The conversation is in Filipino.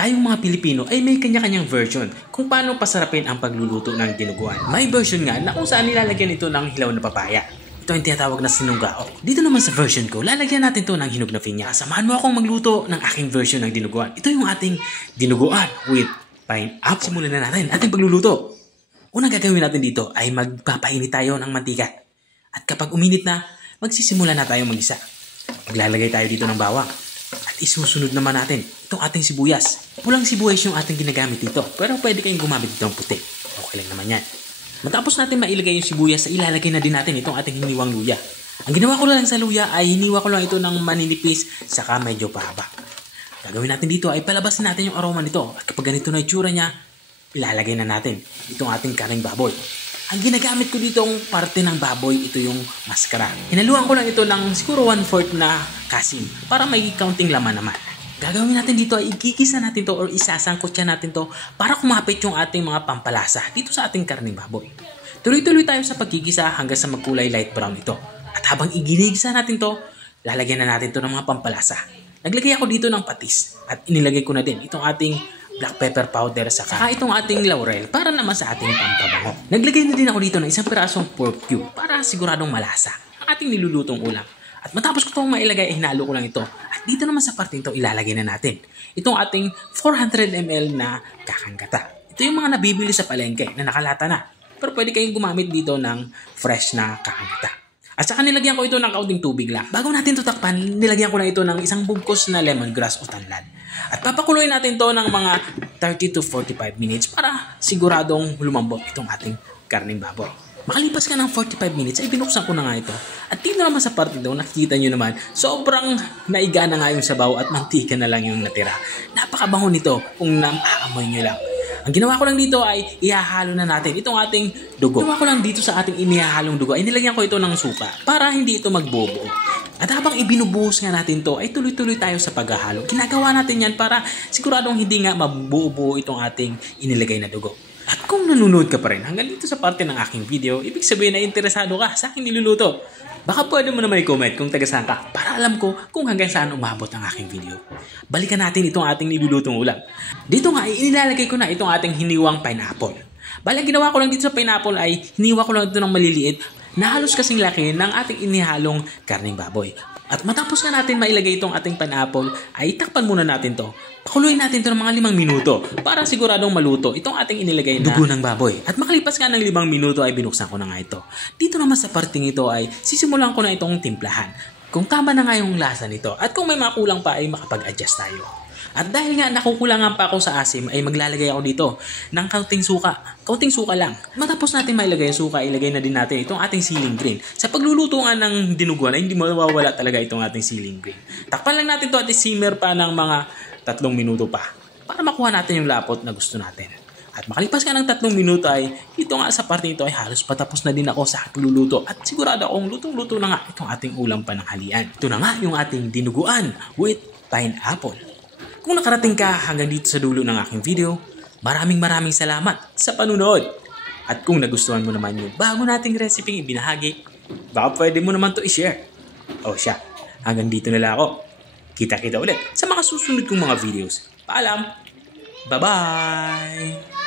Tayong mga Pilipino ay may kanya-kanyang version kung paano pasarapin ang pagluluto ng dinuguan. May version nga na kung saan nilalagyan ito ng hilaw na papaya. Ito ang tinatawag na sinunggao. Dito naman sa version ko, lalagyan natin to ng hinog na pinya. Samahan mo akong magluto ng aking version ng dinuguan. Ito yung ating dinuguan with pineapple. Simulan na natin ating pagluluto. Unang gagawin natin dito ay magpapainit tayo ng mantika. At kapag uminit na, magsisimula na tayo mag-isa. Maglalagay tayo dito ng bawang. At isusunod naman natin itong ating sibuyas. Pulang sibuyas yung ating ginagamit dito. Pero pwede kayong gumamit dito ng puti. Okay lang naman yan. Matapos natin mailagay yung sibuyas, ilalagay na din natin itong ating hiniwang luya. Ang ginawa ko lang sa luya ay hiniwa ko lang ito ng maninipis saka medyo pahaba. Gagawin natin dito ay palabasin natin yung aroma nito. At kapag ganito na itsura niya, ilalagay na natin itong ating kareng baboy. Ang ginagamit ko dito ang parte ng baboy, ito yung maskara. Hinaluan ko lang ito ng siguro 1/4 na kasim para may counting laman naman. Gagawin natin dito ay igigisa natin to or isasangkot siya natin to para kumapit yung ating mga pampalasa dito sa ating karneng baboy. Tuloy-tuloy tayo sa pagigisa hanggang sa magkulay light brown ito. At habang iginigisa natin to, lalagyan na natin to ng mga pampalasa. Naglagay ako dito ng patis at inilagay ko na din itong ating black pepper powder saka itong ating laurel para naman sa ating pampabango. Naglagay na din ako dito ng isang pirasong pork cube para siguradong malasa ang ating nilulutong ulam. At matapos ko itong mailagay, hinalo ko lang ito. At dito naman sa parte ito, ilalagay na natin itong ating 400 ml na kakanggata. Ito yung mga nabibili sa palengke na nakalata na. Pero pwede kayong gumamit dito ng fresh na kakanggata. At saka nilagyan ko ito ng kaunting tubig lang. Bago natin ito takpan, nilagyan ko na ito ng isang bugkos na lemongrass o tanlad. At papakuloy natin ito ng mga 30 to 45 minutes para siguradong lumambot itong ating karneng baboy. Makalipas ka ng 45 minutes ay binuksan ko na nga ito. At dito naman sa parte ito, nakikita nyo naman, sobrang naiga na nga yung sabaw at mantika na lang yung natira. Napakabango nito kung naaamoy nyo lang. Ang ginawa ko lang dito ay ihahalo na natin itong ating dugo. Ginawa ko lang dito sa ating inihahalong dugo ay nilagyan ko ito ng suka para hindi ito magbobo. At habang ibinubuhos nga natin to ay tuloy-tuloy tayo sa paghahalo. Ginagawa natin yan para siguradong hindi nga mabubuo itong ating inilagay na dugo. At kung nanonood ka pa rin hanggang dito sa parte ng aking video, ibig sabihin na interesado ka sa aking niluluto. Baka pwede mo naman i-comment kung taga saan ka para alam ko kung hanggang saan umabot ang aking video. Balikan natin itong ating nilulutong ulam. Dito nga, inilalagay ko na itong ating hiniwang pineapple. Bali, ang ginawa ko lang dito sa pineapple ay hiniwa ko lang ito ng maliliit na halos kasing laki ng ating inihalong karneng baboy. At matapos nga natin mailagay itong ating pineapple, ay takpan muna natin to. Pakuluin natin to ng mga 5 minuto para siguradong maluto itong ating inilagay na dugo ng baboy. At makalipas nga ng 5 minuto ay binuksan ko na nga ito. Dito naman sa parting ito ay sisimulan ko na itong timplahan. Kung tama na nga yung lasa nito at kung may mga kulang pa ay makapag-adjust tayo. At dahil nga nakukulangan pa ako sa asim ay maglalagay ako dito ng kaunting suka. Kaunting suka lang. Matapos natin mailagay yung suka, ilagay na din natin itong ating ceiling green. Sa pagluluto nga ng dinuguan ay hindi mawawala talaga itong ating ceiling green. Takpan lang natin ito at simmer pa ng mga 3 minuto pa para makuha natin yung lapot na gusto natin. At makalipas ka ng 3 minuto ay ito nga sa parte nito ay halos patapos na din ako sa pagluluto at sigurado akong lutong-luto na nga itong ating ulam pananghalian. Ito na nga yung ating dinuguan with pineapple. Kung nakarating ka hanggang dito sa dulo ng aking video, maraming salamat sa panunood. At kung nagustuhan mo naman yung bago nating recipe ibinahagi, baka pwede mo naman to i-share. O siya, hanggang dito na lang ako. Kita-kita ulit sa mga susunod kong mga videos. Paalam! Bye-bye!